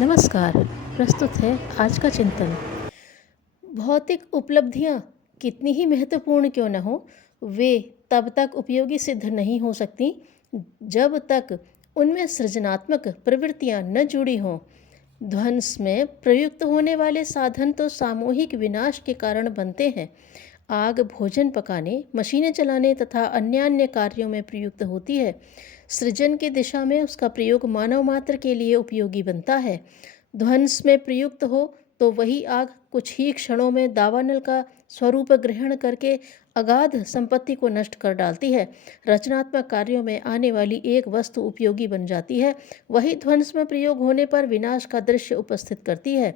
नमस्कार। प्रस्तुत है आज का चिंतन। भौतिक उपलब्धियां कितनी ही महत्वपूर्ण क्यों न हो, वे तब तक उपयोगी सिद्ध नहीं हो सकती जब तक उनमें सृजनात्मक प्रवृत्तियां न जुड़ी हों। ध्वंस में प्रयुक्त होने वाले साधन तो सामूहिक विनाश के कारण बनते हैं। आग भोजन पकाने, मशीनें चलाने तथा अन्य अन्य कार्यों में प्रयुक्त होती है। सृजन की दिशा में उसका प्रयोग मानव मात्र के लिए उपयोगी बनता है। ध्वंस में प्रयुक्त हो तो वही आग कुछ ही क्षणों में दावानल का स्वरूप ग्रहण करके अगाध संपत्ति को नष्ट कर डालती है। रचनात्मक कार्यों में आने वाली एक वस्तु उपयोगी बन जाती है, वही ध्वंस में प्रयोग होने पर विनाश का दृश्य उपस्थित करती है।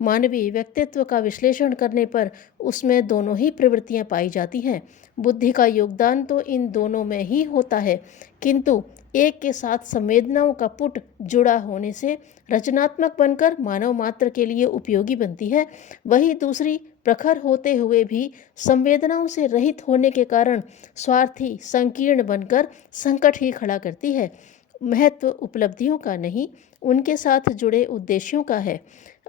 मानवीय व्यक्तित्व का विश्लेषण करने पर उसमें दोनों ही प्रवृत्तियां पाई जाती हैं। बुद्धि का योगदान तो इन दोनों में ही होता है, किंतु एक के साथ संवेदनाओं का पुट जुड़ा होने से रचनात्मक बनकर मानव मात्र के लिए उपयोगी बनती है। वही दूसरी प्रखर होते हुए भी संवेदनाओं से रहित होने के कारण स्वार्थी संकीर्ण बनकर संकट ही खड़ा करती है। महत्व उपलब्धियों का नहीं, उनके साथ जुड़े उद्देश्यों का है।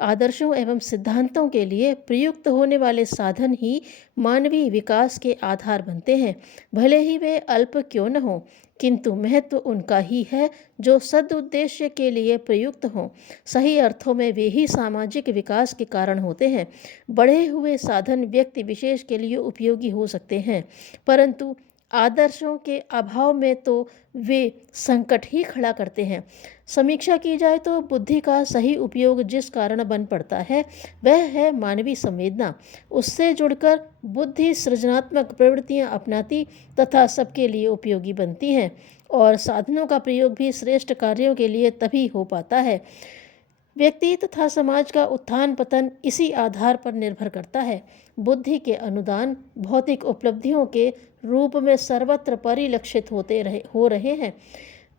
आदर्शों एवं सिद्धांतों के लिए प्रयुक्त होने वाले साधन ही मानवीय विकास के आधार बनते हैं, भले ही वे अल्प क्यों न हों, किंतु महत्व उनका ही है जो सदुद्देश्य के लिए प्रयुक्त हों। सही अर्थों में वे ही सामाजिक विकास के कारण होते हैं। बढ़े हुए साधन व्यक्ति विशेष के लिए उपयोगी हो सकते हैं, परंतु आदर्शों के अभाव में तो वे संकट ही खड़ा करते हैं। समीक्षा की जाए तो बुद्धि का सही उपयोग जिस कारण बन पड़ता है वह है मानवीय संवेदना। उससे जुड़कर बुद्धि सृजनात्मक प्रवृत्तियां अपनाती तथा सबके लिए उपयोगी बनती हैं, और साधनों का प्रयोग भी श्रेष्ठ कार्यों के लिए तभी हो पाता है। व्यक्ति तथा समाज का उत्थान पतन इसी आधार पर निर्भर करता है। बुद्धि के अनुदान भौतिक उपलब्धियों के रूप में सर्वत्र परिलक्षित हो रहे हैं।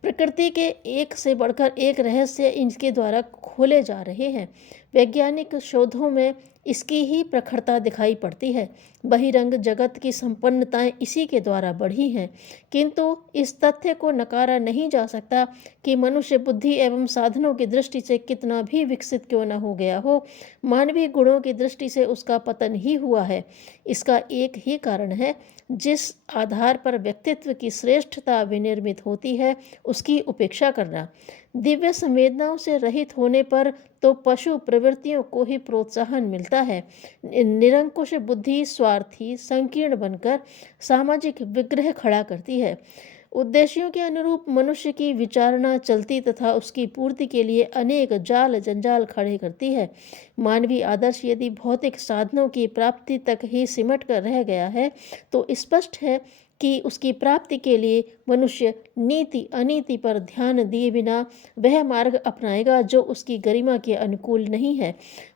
प्रकृति के एक से बढ़कर एक रहस्य इनके द्वारा खोले जा रहे हैं। वैज्ञानिक शोधों में इसकी ही प्रखरता दिखाई पड़ती है। बहिरंग जगत की संपन्नताएं इसी के द्वारा बढ़ी हैं, किंतु इस तथ्य को नकारा नहीं जा सकता कि मनुष्य बुद्धि एवं साधनों की दृष्टि से कितना भी विकसित क्यों न हो गया हो, मानवीय गुणों की दृष्टि से उसका पतन ही हुआ है। इसका एक ही कारण है, जिस आधार पर व्यक्तित्व की श्रेष्ठता विनिर्मित होती है उसकी उपेक्षा करना। दिव्य संवेदनाओं से रहित होने पर तो पशु प्रवृत्तियों को ही प्रोत्साहन मिलता है। निरंकुश बुद्धि स्वार्थी संकीर्ण बनकर सामाजिक विग्रह खड़ा करती है। उद्देश्यों के अनुरूप मनुष्य की विचारणा चलती तथा उसकी पूर्ति के लिए अनेक जाल जंजाल खड़े करती है। मानवीय आदर्श यदि भौतिक साधनों की प्राप्ति तक ही सिमट कर रह गया है तो स्पष्ट है कि उसकी प्राप्ति के लिए मनुष्य नीति अनीति पर ध्यान दिए बिना वह मार्ग अपनाएगा जो उसकी गरिमा के अनुकूल नहीं है।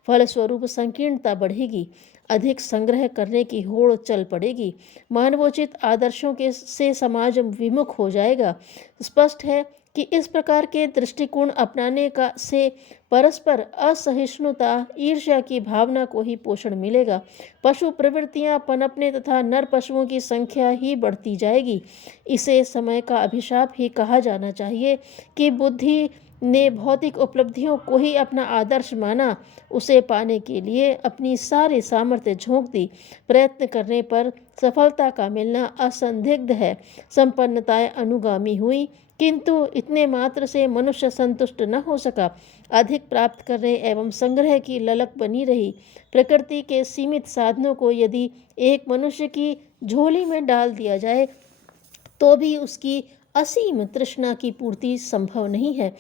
फलस्वरूप संकीर्णता बढ़ेगी, अधिक संग्रह करने की होड़ चल पड़ेगी, मानवोचित आदर्शों के से समाज विमुख हो जाएगा। स्पष्ट है कि इस प्रकार के दृष्टिकोण अपनाने का से परस्पर असहिष्णुता ईर्ष्या की भावना को ही पोषण मिलेगा। पशु प्रवृत्तियां पनपने तथा नर पशुओं की संख्या ही बढ़ती जाएगी। इसे समय का अभिशाप ही कहा जाना चाहिए कि बुद्धि ने भौतिक उपलब्धियों को ही अपना आदर्श माना, उसे पाने के लिए अपनी सारी सामर्थ्य झोंक दी। प्रयत्न करने पर सफलता का मिलना असंदिग्ध है। संपन्नताएं अनुगामी हुई, किंतु इतने मात्र से मनुष्य संतुष्ट न हो सका। अधिक प्राप्त करने एवं संग्रह की ललक बनी रही। प्रकृति के सीमित साधनों को यदि एक मनुष्य की झोली में डाल दिया जाए तो भी उसकी असीम तृष्णा की पूर्ति संभव नहीं है।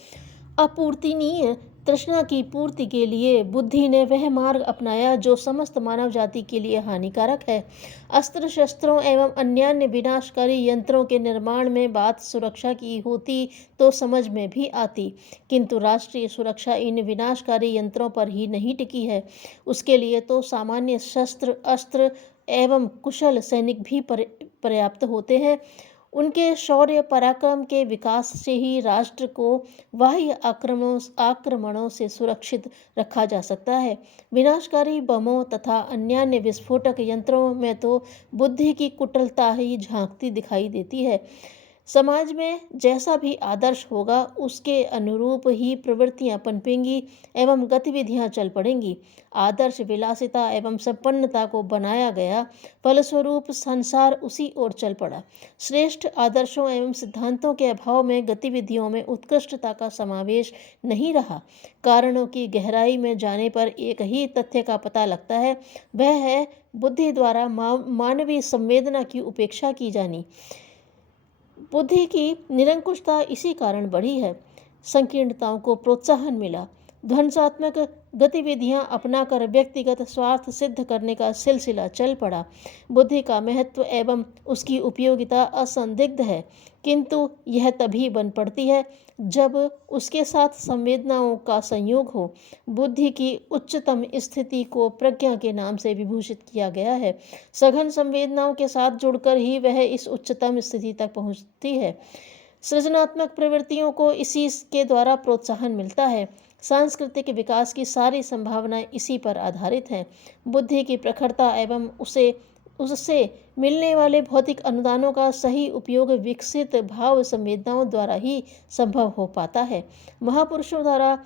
अपूर्तिनीय तृष्णा की पूर्ति के लिए बुद्धि ने वह मार्ग अपनाया जो समस्त मानव जाति के लिए हानिकारक है। अस्त्र शस्त्रों एवं अन्यान्य विनाशकारी यंत्रों के निर्माण में बात सुरक्षा की होती तो समझ में भी आती, किंतु राष्ट्रीय सुरक्षा इन विनाशकारी यंत्रों पर ही नहीं टिकी है। उसके लिए तो सामान्य शस्त्र अस्त्र एवं कुशल सैनिक भी पर्याप्त होते हैं। उनके शौर्य पराक्रम के विकास से ही राष्ट्र को बाह्य आक्रमणों से सुरक्षित रखा जा सकता है। विनाशकारी बमों तथा अन्य विस्फोटक यंत्रों में तो बुद्धि की कुटिलता ही झांकती दिखाई देती है। समाज में जैसा भी आदर्श होगा उसके अनुरूप ही प्रवृत्तियां पनपेंगी एवं गतिविधियां चल पड़ेंगी। आदर्श विलासिता एवं संपन्नता को बनाया गया, फलस्वरूप संसार उसी ओर चल पड़ा। श्रेष्ठ आदर्शों एवं सिद्धांतों के अभाव में गतिविधियों में उत्कृष्टता का समावेश नहीं रहा। कारणों की गहराई में जाने पर एक ही तथ्य का पता लगता है, वह है बुद्धि द्वारा मानवीय संवेदना की उपेक्षा की जानी। बुद्धि की निरंकुशता इसी कारण बढ़ी है। संकीर्णताओं को प्रोत्साहन मिला। ध्वंसात्मक गतिविधियां अपनाकर व्यक्तिगत स्वार्थ सिद्ध करने का सिलसिला चल पड़ा। बुद्धि का महत्व एवं उसकी उपयोगिता असंदिग्ध है, किंतु यह तभी बन पड़ती है जब उसके साथ संवेदनाओं का संयोग हो। बुद्धि की उच्चतम स्थिति को प्रज्ञा के नाम से विभूषित किया गया है। सघन संवेदनाओं के साथ जुड़कर ही वह इस उच्चतम स्थिति तक पहुंचती है। सृजनात्मक प्रवृत्तियों को इसी के द्वारा प्रोत्साहन मिलता है। सांस्कृतिक विकास की सारी संभावनाएं इसी पर आधारित हैं। बुद्धि की प्रखरता एवं उससे मिलने वाले भौतिक अनुदानों का सही उपयोग विकसित भाव संवेदनाओं द्वारा ही संभव हो पाता है। महापुरुषों द्वारा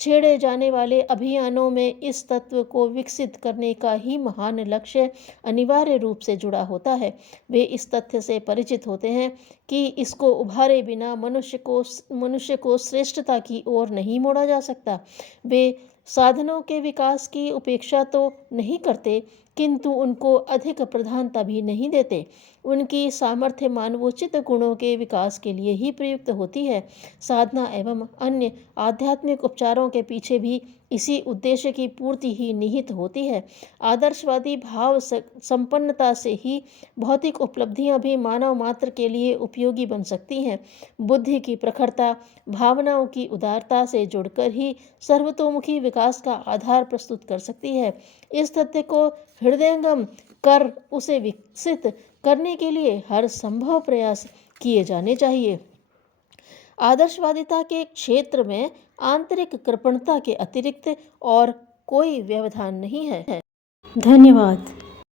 छेड़े जाने वाले अभियानों में इस तत्व को विकसित करने का ही महान लक्ष्य अनिवार्य रूप से जुड़ा होता है। वे इस तथ्य से परिचित होते हैं कि इसको उभारे बिना मनुष्य को श्रेष्ठता की ओर नहीं मोड़ा जा सकता। वे साधनों के विकास की उपेक्षा तो नहीं करते, किंतु उनको अधिक प्रधानता भी नहीं देते। उनकी सामर्थ्य मानवोचित गुणों के विकास के लिए ही प्रयुक्त होती है। साधना एवं अन्य आध्यात्मिक उपचारों के पीछे भी इसी उद्देश्य की पूर्ति ही निहित होती है। आदर्शवादी भाव संपन्नता से ही भौतिक उपलब्धियां भी मानव मात्र के लिए उपयोगी बन सकती हैं। बुद्धि की प्रखरता भावनाओं की उदारता से जुड़कर ही सर्वतोमुखी विकास का आधार प्रस्तुत कर सकती है। इस तथ्य को हृदयंगम कर उसे विकसित करने के लिए हर संभव प्रयास किए जाने चाहिए। आदर्शवादिता के क्षेत्र में आंतरिक कृपणता के अतिरिक्त और कोई व्यवधान नहीं है। धन्यवाद।